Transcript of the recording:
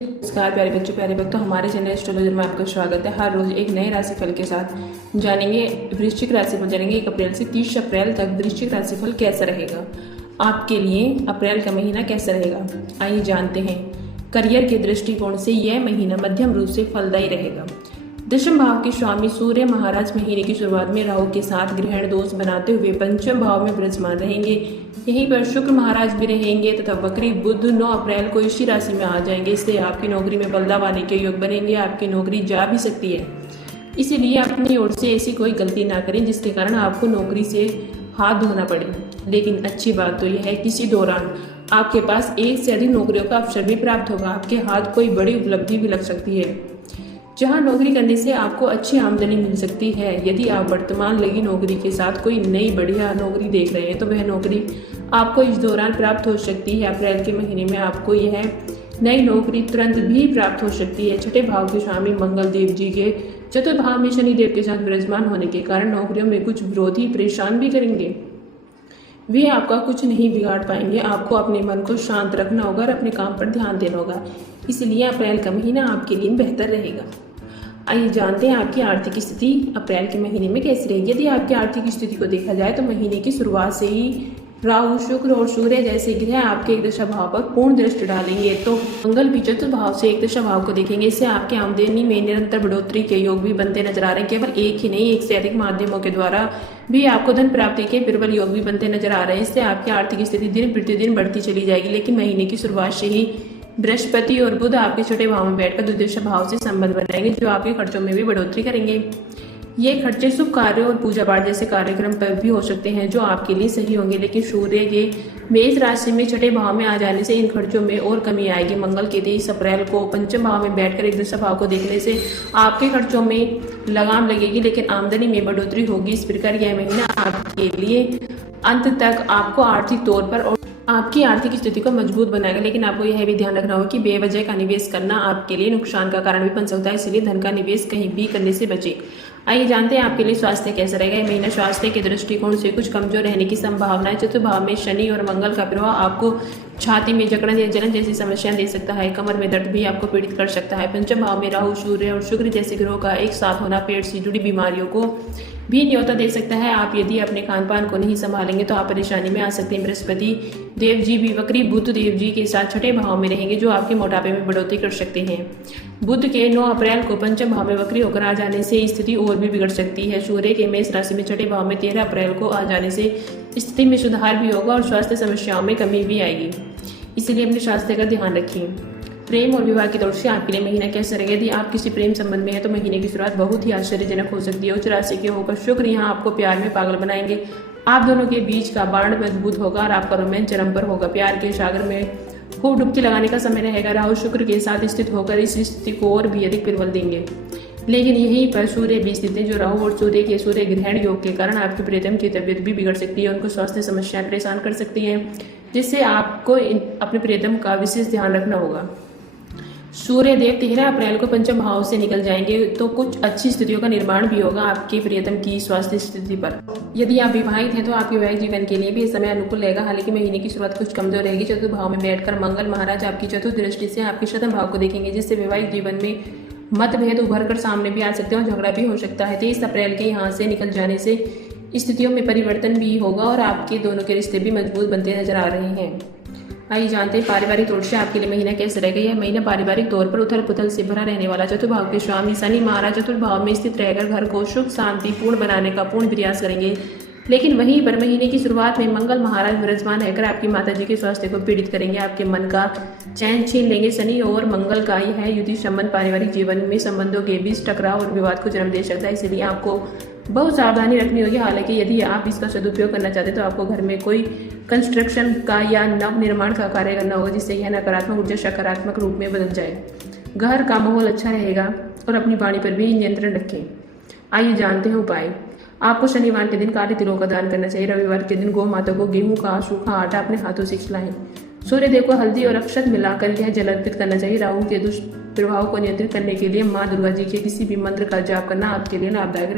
नमस्कार प्यारे बच्चों प्यारे भक्तों, हमारे चैनल एस्ट्रोलॉजर में आपका स्वागत है। हर रोज एक नए राशिफल के साथ जानेंगे वृश्चिक राशिफल जानेंगे 1 अप्रैल से 30 अप्रैल तक वृश्चिक राशिफल कैसा रहेगा आपके लिए। अप्रैल का महीना कैसा रहेगा आइए जानते हैं। करियर के दृष्टिकोण से यह महीना मध्यम रूप से फलदायी रहेगा। दशम भाव के स्वामी सूर्य महाराज महीने की शुरुआत में राहु के साथ ग्रहण दोष बनाते हुए पंचम भाव में विराजमान रहेंगे। यहीं पर शुक्र महाराज भी रहेंगे तथा वक्री बुध 9 अप्रैल को इसी राशि में आ जाएंगे। इससे आपकी नौकरी में बदलाव आने के योग बनेंगे। आपकी नौकरी जा भी सकती है, इसीलिए अपनी ओर से ऐसी कोई गलती ना करें जिसके कारण आपको नौकरी से हाथ धोना पड़े। लेकिन अच्छी बात तो यह है कि इसी दौरान आपके पास एक से अधिक नौकरियों का अवसर भी प्राप्त होगा। आपके हाथ कोई बड़ी उपलब्धि भी लग सकती है, जहां नौकरी करने से आपको अच्छी आमदनी मिल सकती है। यदि आप वर्तमान लगी नौकरी के साथ कोई नई बढ़िया नौकरी देख रहे हैं तो वह नौकरी आपको इस दौरान प्राप्त हो सकती है। अप्रैल के महीने में आपको यह नई नौकरी तुरंत भी प्राप्त हो सकती है। छठे भाव के स्वामी मंगल देव जी के चतुर्थ भाव में शनि देव के साथ विराजमान होने के कारण नौकरियों में कुछ विरोधी परेशान भी करेंगे। वे आपका कुछ नहीं बिगाड़ पाएंगे। आपको अपने मन को शांत रखना होगा और अपने काम पर ध्यान देना होगा। इसलिए अप्रैल का महीना आपके लिए बेहतर रहेगा। आइए जानते हैं आपकी आर्थिक स्थिति अप्रैल के महीने में कैसी रहेगी। यदि आपकी आर्थिक स्थिति को देखा जाए तो महीने की शुरुआत से ही राहु, शुक्र और सूर्य जैसे ग्रह आपके एक दशा भाव पर पूर्ण दृष्टि डालेंगे। तो मंगल भी चतुर्थ भाव से एक दशा भाव को देखेंगे। इससे आपकी आमदनी में निरंतर बढ़ोतरी के योग भी बनते नजर आ रहे हैं। केवल एक ही नहीं, एक से अधिक माध्यमों के द्वारा भी आपको धन प्राप्ति के प्रबल योग भी बनते नजर आ रहे हैं। इससे आपकी आर्थिक स्थिति दिन प्रतिदिन बढ़ती चली जाएगी। लेकिन महीने की शुरुआत से ही बृहस्पति और बुध आपके छोटे भाव में बैठकर द्विदिशा भाव से संबंध बनाएंगे, जो आपके खर्चों में भी बढ़ोतरी करेंगे। ये खर्चे शुभ कार्यों और पूजा पाठ जैसे कार्यक्रम पर भी हो सकते हैं, जो आपके लिए सही होंगे। लेकिन सूर्य के मेष राशि में छठे भाव में आ जाने से इन खर्चों में और कमी आएगी। मंगल के 23 अप्रैल को पंचम भाव में बैठकर एक दशा भाव को देखने से आपके खर्चों में लगाम लगेगी, लेकिन आमदनी में बढ़ोतरी होगी। इस प्रकार यह महीना आपके लिए अंत तक आपको आर्थिक तौर पर और आपकी आर्थिक स्थिति को मजबूत बनाएगा। लेकिन आपको यह भी ध्यान रखना होगा कि बेवजह का निवेश करना आपके लिए नुकसान का कारण भी बन सकता है। इसलिए धन का निवेश कहीं भी करने से बचें। आइए जानते हैं आपके लिए स्वास्थ्य कैसा रहेगा। यह महीना स्वास्थ्य के दृष्टिकोण से कुछ कमजोर रहने की संभावना है। चतुर्थ भाव में शनि और मंगल का प्रभाव आपको छाती में जकड़न या जलन जैसी समस्याएं दे सकता है। कमर में दर्द भी आपको पीड़ित कर सकता है। पंचम भाव में राहु, सूर्य और शुक्र जैसे ग्रहों का एक साथ होना पेट से जुड़ी बीमारियों को भी न्योता दे सकता है। आप यदि अपने खान पान को नहीं संभालेंगे तो आप परेशानी में आ सकते हैं। बृहस्पति देव जी भी वक्री बुध देव जी के साथ छठे भाव में रहेंगे, जो आपके मोटापे में बढ़ोतरी कर सकते हैं। बुध के 9 अप्रैल को पंचम भाव में वक्री होकर आ जाने से स्थिति और भी बिगड़ सकती है। सूर्य के मेष राशि में छठे भाव में 13 अप्रैल को आ जाने से स्थिति में सुधार भी होगा और स्वास्थ्य समस्याओं में कमी भी आएगी। इसलिए अपने स्वास्थ्य का ध्यान रखिए। प्रेम और विवाह की तरफ से आपके लिए महीना कैसा रहेगा। यदि आप किसी प्रेम संबंध में है तो महीने की शुरुआत बहुत ही आश्चर्यजनक हो सकती है। उच्च राशि के होकर शुक्र यहाँ आपको प्यार में पागल बनाएंगे। आप दोनों के बीच का बाण मजबूत होगा और आपका रोमांच चरम पर होगा। प्यार के सागर में खूब डुबकी लगाने का समय रहेगा। राहु शुक्र के साथ स्थित होकर इस स्थिति को और भी अधिक प्रबल देंगे। लेकिन यहीं पर सूर्य भी स्थित है, जो राहु और सूर्य के सूर्य ग्रहण योग के कारण आपके प्रियतम की तबीयत भी बिगड़ सकती है। उनको स्वास्थ्य समस्याएं परेशान कर सकती हैं, जिससे आपको अपने प्रियतम का विशेष ध्यान रखना होगा। सूर्य देव 13 अप्रैल को पंचम भाव से निकल जाएंगे, तो कुछ अच्छी स्थितियों का निर्माण भी होगा आपके प्रियतम की स्वास्थ्य स्थिति पर। यदि आप विवाहित हैं तो आपके वैवाहिक जीवन के लिए भी समय अनुकूल रहेगा। हालांकि महीने की शुरुआत कुछ कमजोर रहेगी। चतुर्थ भाव में बैठकर मंगल महाराज आपकी चतुर्थ दृष्टि से आपके शतम भाव को देखेंगे, जिससे वैवाहिक जीवन में मतभेद उभर कर सामने भी आ सकते हैं और झगड़ा भी हो सकता है। 23 अप्रैल के यहाँ से निकल जाने से स्थितियों में परिवर्तन भी होगा और आपके दोनों के रिश्ते भी मजबूत बनते नजर आ रहे हैं। आइए जानते हैं पारिवारिक तौर से आपके लिए महीना कैसे रहेगा। यह महीना पारिवारिक तौर पर उथल पुथल से भरा रहने वाला। चतुर्थ भाव के स्वामी शनि महाराज चतुर्थ भाव में स्थित रहकर घर को सुख शांति पूर्ण बनाने का पूर्ण प्रयास करेंगे। लेकिन वहीं पर महीने की शुरुआत में मंगल महाराज विराजमान रहकर आपकी माताजी के स्वास्थ्य को पीड़ित करेंगे। आपके मन का चैन छीन लेंगे। शनि और मंगल का यह युति संबंध पारिवारिक जीवन में संबंधों के बीच टकराव और विवाद को जन्म दे सकता है। इसलिए आपको बहुत सावधानी रखनी होगी। हालांकि यदि आप इसका सदुपयोग करना चाहते तो आपको घर में कोई कंस्ट्रक्शन का या नव निर्माण का कार्य करना होगा, जिससे यह नकारात्मक ऊर्जा सकारात्मक रूप में बदल जाए। घर का माहौल अच्छा रहेगा और अपनी वाणी पर भी नियंत्रण रखें। आइए जानते हैं उपाय। आपको शनिवार के दिन काले तिलों का दान करना चाहिए। रविवार के दिन गौ माता को गेहूं का सूखा आटा अपने हाथों से खिलाएं। सूर्य देव को हल्दी और अक्षत मिलाकर यह जल अर्पित करना चाहिए। राहु के दुष्प्रभाव को नियंत्रित करने के लिए माँ दुर्गा जी के किसी भी मंत्र का जाप करना आपके लिए लाभदायक